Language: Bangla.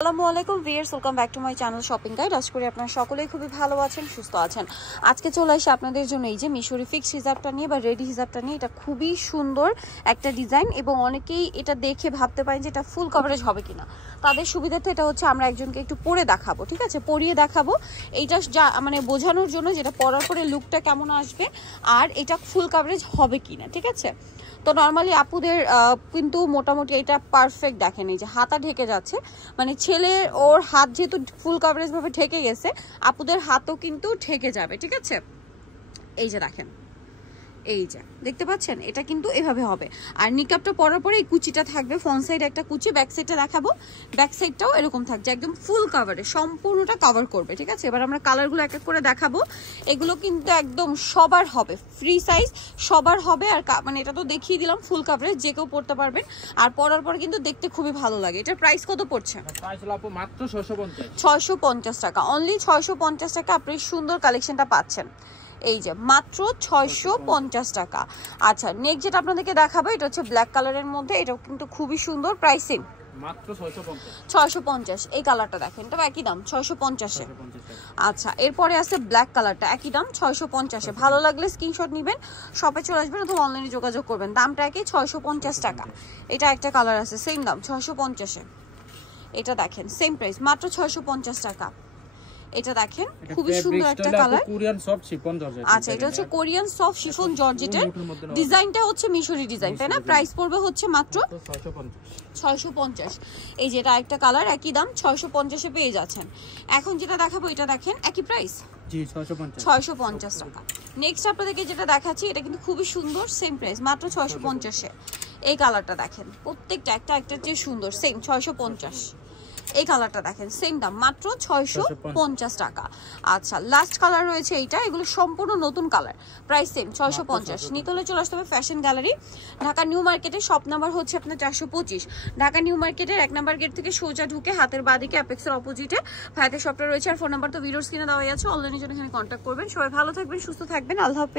আসসালামু আলাইকুম viewers, welcome back to my channel shopping guide. আশা করি আপনারা সকলেই খুবই ভালো আছেন, সুস্থ আছেন। আজকে চলে আসি আপনাদের জন্য এই যে মিশরি ফিক্স হিজাবটা নিয়ে বা রেডি হিজাবটা নিয়ে। এটা খুবই সুন্দর একটা ডিজাইন এবং অনেকেই এটা দেখে ভাবতে পারেন যে এটা ফুল কভারেজ হবে কিনা। তাদের সুবিধাতে এটা হচ্ছে আমরা একজনকে একটু পরে দেখাবো, ঠিক আছে, পরিয়ে দেখাবো। এইটা যা মানে বোঝানোর জন্য যেটা পরার পরে লুকটা কেমন আসবে আর এটা ফুল কভারেজ হবে কিনা, ঠিক আছে। তো নর্মালি আপুদের কিন্তু মোটামুটি এটা পারফেক্ট দেখেন, এই যে হাতা ঢেকে যাচ্ছে, মানে ছেলের ওর হাত যেহেতু ফুল কভারেজ ভাবে ঢেকে গেছে, আপুদের হাতও কিন্তু ঢেকে যাবে, ঠিক আছে। এই যে দেখেন, এই যে দেখতে পাচ্ছেন, এটা কিন্তু এভাবে হবে। আর নিকাবটা পরার পরে এই কুচিটা থাকবে, ফ্রন্ট সাইড একটা কুচি, ব্যাক সাইডটা দেখাবো, ব্যাক সাইডটাও এরকম থাকছে, একদম ফুল কভারে সম্পূর্ণটা কভার করবে, ঠিক আছে। এবার আমরা কালারগুলো এক এক করে দেখাবো। এগুলো কিন্তু একদম সবার হবে, ফ্রি সাইজ সবার হবে। আর মানে এটা তো দেখিয়ে দিলাম ফুল কভারেজ, যে কেউ পরতে পারবেন। আর পরার পর কিন্তু দেখতে খুবই ভালো লাগে। এটার প্রাইস কত পড়ছে? প্রাইস হলো আপু মাত্র 650 টাকা, অনলি 650 টাকা আপনি সুন্দর কালেকশনটা পাচ্ছেন। এই যে মাত্র 650 টাকা। আচ্ছা, নেক্সট যেটা আপনাদেরকে দেখাবো এটা হচ্ছে ব্ল্যাক কালারের মধ্যে, এটাও কিন্তু খুবই সুন্দর, প্রাইসিং মাত্র 650। এই কালারটা দেখেন, এটা একই দাম 650 এ। আচ্ছা, এরপরে আছে ব্ল্যাক কালারটা, একই দাম 650 এ। ভালো লাগলে স্ক্রিনশট নেবেন, শপে চলে আসবেন অথবা অনলাইনে যোগাযোগ করবেন। দামটা একই 650 টাকা। এটা একটা কালার আছে, সেম দাম 650 এ। এটা দেখেন সেম প্রাইস, মাত্র 650 টাকা। এটা দেখেন খুবই সুন্দর একটা colour, Korean soft chiffon georgette. আচ্ছা, এটা হচ্ছে কোরিয়ান সফট শিফন জর্জেটের, ডিজাইনটা হচ্ছে মিশরি ডিজাইন, তাই না? প্রাইস পড়বে হচ্ছে মাত্র 650। এই যে এটা একটা কালার, একই দাম 650 এ পেয়ে যাচ্ছেন। এখন যেটা দেখাবো এটা দেখেন একই প্রাইস, জি 650 টাকা। নেক্সট আপনাদেরকে যেটা দেখাচ্ছি এটা কিন্তু খুবই সুন্দর, সেম প্রাইস মাত্র 650 এ। এই কালারটা দেখেন, প্রত্যেকটা একটা যে সুন্দর, সেম 650। এই কালারটা দেখেন সেম দাম মাত্র 650 টাকা। আচ্ছা, লাস্ট কালার রয়েছে এইটা, এগুলো সম্পূর্ণ নতুন কালার, প্রাইস সেম 650। নিতে হলে চলে আসতে হবে ফ্যাশন গ্যালারি, ঢাকা নিউ মার্কেটে, শপ নাম্বার হচ্ছে আপনার 425। ঢাকা নিউ মার্কেটের 1 নম্বর গেট থেকে সোজা ঢুকে হাতের বাঁদিকে অ্যাপেক্সের অপোজিটে ভাইদের শপটা রয়েছে। আর ফোন নাম্বার তো ভিডিওর স্ক্রিনে দেওয়া আছে, অনলাইনের জন্য এখানে কন্ট্যাক্ট করবেন। সবাই ভালো থাকবেন, সুস্থ থাকবেন, আল্লাহ হাফেজ।